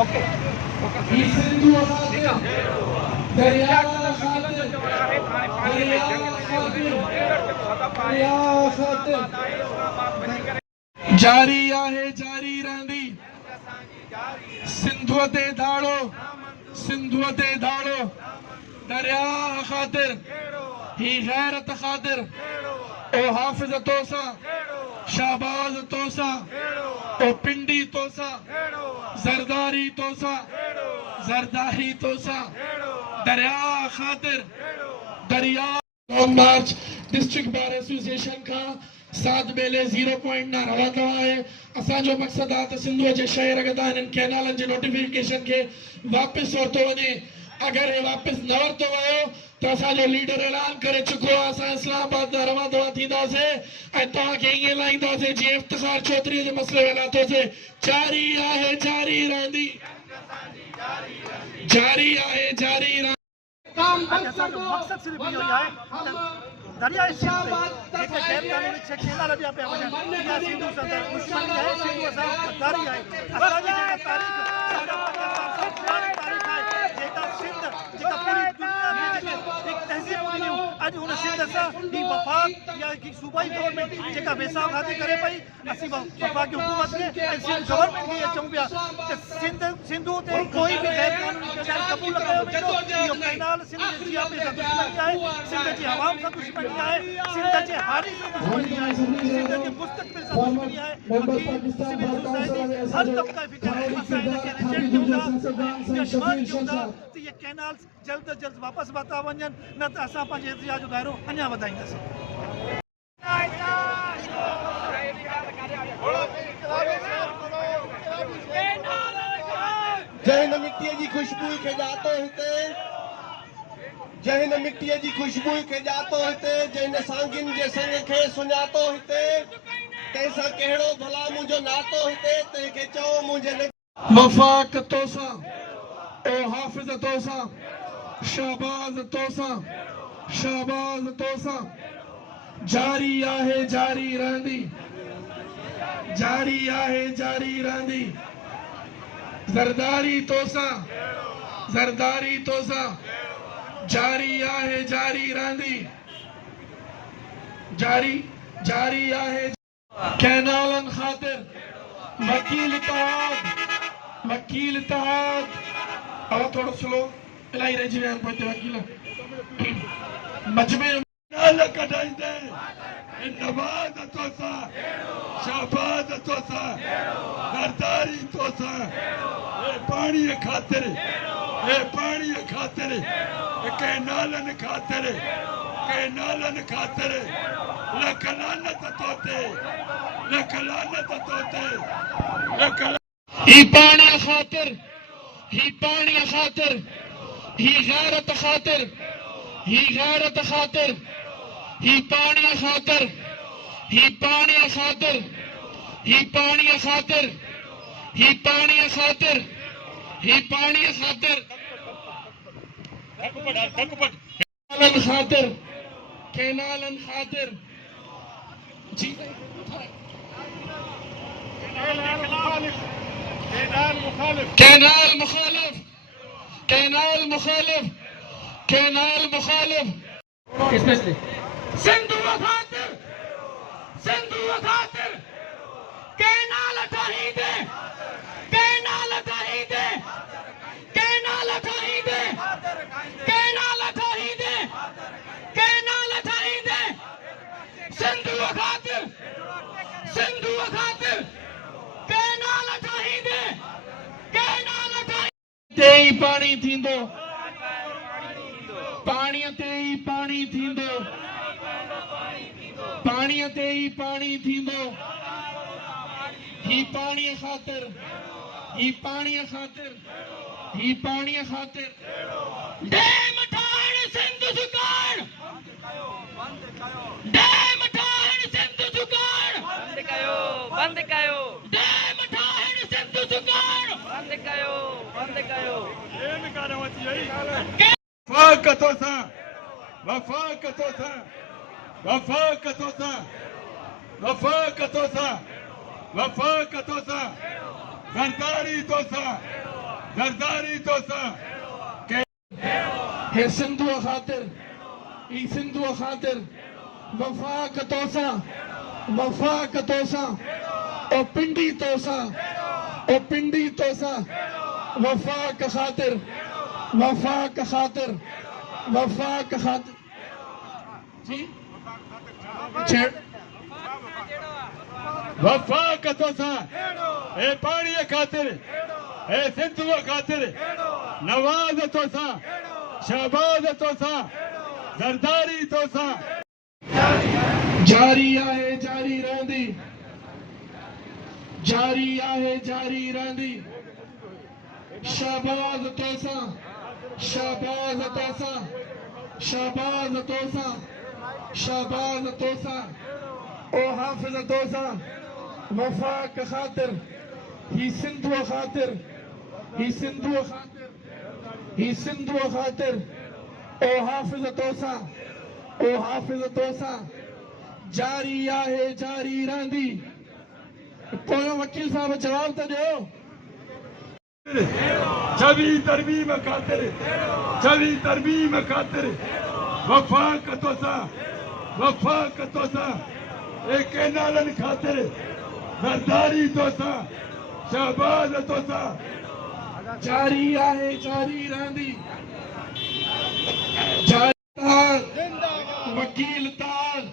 ओके जारी आहे जारी रहंदी सिंधुअ ते धाड़ो दरिया ख़ातिर ही गैरत ख़ातिर ओ हाफ़िज़ तोसा शाहबाज तोसा ओ पिंडी तोसा जरदारी तोसा दरिया ख़ातिर दरिया लॉन्ग मार्च डिस्ट्रिक्ट बार एसोसिएशन का 7 बेले 0 पॉइंट ना रवा है असांजो मकसद आहे त सिंधुअ जे शहर गदा इन कैनालन जे नोटिफिकेशन के वापस वरतो वने अगर ये वापस न वरतो वयो त असांजो लीडर ऐलान करे चुको आहे असां इस्लामाबाद दा रवा दवा थींदासीं ऐं तव्हांखे ईअं लाहींदासीं जीअं इफ्तिखार चौधरी जे मसले वेलाथोसीं जारी आहे जारी रहंदी जारी आहे जारी मकसद सिर्फ इहो ई आहे दरिया सिंध जेके गैर कानूनी केनाल ॿिया पिया वञनि इहा सिंधु सां दुश्मनी आहे सिंधु सां गद्दारी आहे असांजी जेका तारीख़ आहे जेका सिंध जेका पूरी दुनिया में जेके हिकु तहज़ीब ॾिनियूं अॼु हुन सिंध सां ही वफ़ाक़ या सूबाई गवर्नमेंट जेका वेसाघाती करे पई असीं वफ़ाक़ी हुकूमत खे ऐं सिंध गवर्नमेंट खे इहे चऊं पिया त सिंधु ते कोई बि गैर कानूनी केनाल क़बूल न कयो वेंदो इहो केनाल सिंध जे जियापे सां दुश्मनी आहे सिंध जी आवाम सां दुश्मनी आहे सिंध जे हारी सां दुश्मनी आहे सिंध जे मुस्तक़बिल सां दुश्मनी आहे वकील सिविल सोसाइटी हर तबका फिकर है असां हिनखे रिजेक्ट कयूं था दुश्मन कयूं था त इहे केनाल्स जल्द जल्द वापसि वरिता वञनि न त असां पंहिंजे एहतिजाज जो दाइरो अञा वधाईंदासीं जहिन मिट्टीअ जी खुशबू खे ॼातो हिते जहिन मिट्टीअ जी खुशबू खे ॼातो हिते जहिन सांगिन जे संग खे सुञातो हिते तंहिंसां कहिड़ो भला मुंहिंजो नातो हिते तंहिंखे चओ मुंहिंजे वफ़ाक़ तोसां ओ हाफ़िज़ तोसां शाहबाज तोसां जारी आहे जारी रहंदी जरदारी तोसां जारी आहे जारी रहंदी जारी आहे कैनालन ख़ातिर वकील इत्तेहाद अब थोड़ा स्लो इलाही रहिजी विया आहिनि पोइ वकील मजमे नाल कढाईंदे नवाज़ तोसां शाहबाज तोसां जरदारी तोसां पाणीअ ख़ातिर कैनालन ख़ातिर लख लानत तोते ही पाणीअ ख़ातिर ही गैरत ख़ातिर ही पाणीअ ख़ातिर ही पाणीअ ख़ातिर कैनालन ख़ातिर जी कैनाल मुखालिफ स्पेशली सिंधु खातिर कैनाल ठाहींदे सिंधु खातिर कैनाल ठाहींदे ते ही पाणी थींदो पाणीअ ते ही पाणी थींदो ही पाणीअ ख़ातिर डैम ठाहिण सिंध झुकाइण डैम ठाहिण सिंध झुकाइण बंद कयो डैम ठाहिण सिंध झुकाइण बंद कयो वफ़ाक़ तोसां जरदारी तोसां ज़रदारी तोसां हे सिंधु ख़ातिर ई सिंधु ख़ातिर वफ़ाक़ तोसां वफ़ाक़ तोसां ओ पिंडी तोसां ओ पिंडी तोसां वफ़ाक़ ख़ातिर वफ़ाक़ ख़ातिर वफ़ाक़ ख़ातिर जी छेड़ वफ़ाक़ तोसां ए पाणीअ ख़ातिर ए सिंधुअ ख़ातिर नवाज़ तोसां शहबाज़ तोसां ज़रदारी तोसां जारी आहे जारी रहंदी जारी आहे जारी रहंदी शहबाज़ तोसां शहबाज़ तोसां शहबाज़ तोसां शहबाज़ तोसां ओ हाफ़िज़ तोसां वफ़ाक़ ख़ातिर ही सिंधुअ ख़ातिर ही सिंधुअ ख़ातिर ही सिंधुअ ख़ातिर ओ हाफ़िज़ तोसां ओ हाफ़िज़ तोसां जारी आहे जारी रहंदी पोयों वकील साहब जवाब त ॾियो छवी तरमीम ख़ातिर छवी तरमीम ख़ातिर वफ़ाक़ तोसां ए केनालनि ख़ातिर ज़रदारी तोसां शहबाज़ तोसां जारी आहे जारी रहंदी जारी वकील तहाद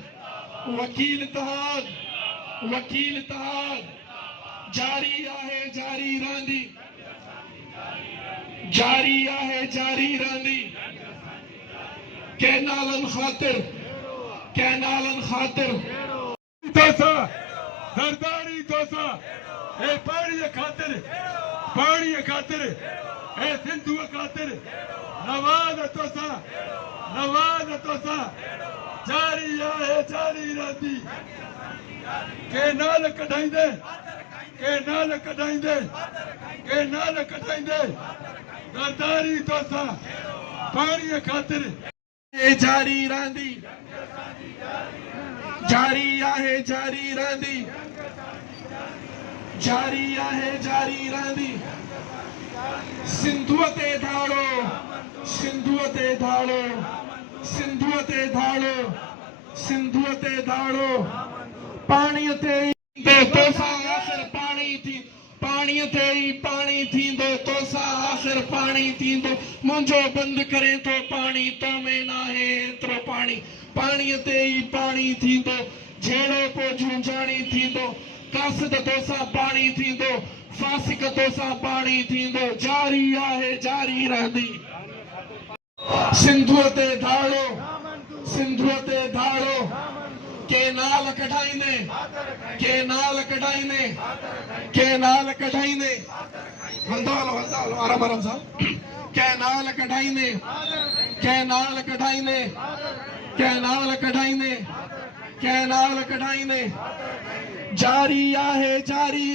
वकील तहाद वकील तहाद जारी आहे जारी रहंदी जारी आहे जारी रहंदी केनालनि ख़ातिर तोसां ज़रदारी तोसां ए पाणीअ ख़ातिर ए सिंधुअ ख़ातिर नवाज़ तोसां जारी आहे जारी रहंदी केनाल कढाईंदे ज़रदारी तोसां पाणीअ ख़ातिर जारी रहंदी जारी आहे जारी रहंदी जारी आहे जारी रहंदी सिंधुअ ते धाड़ो सिंधुअ ते धाड़ो सिंधुअ ते धाड़ो सिंधुअ ते धाड़ो पाणीअ ते तोसां आख़िर पाणी थी पाणीअ ते ई पाणी थींदो तोसां आख़िर पाणी थींदो मुंहिंजो बंदि करे थो पाणी तो में नाहे एतिरो पाणी पाणीअ ते ई पाणी थींदो जहिड़ो को झुंझाणी थींदो कासिद तोसां पाणी थींदो फासिक तोसां पाणी थींदो जारी आहे जारी रहंदी सिंधुअ ते धाड़ो केनाल कढाईंदे हलंदो हलो आराम सां केनाल कढाईंदे जारी आहे जारी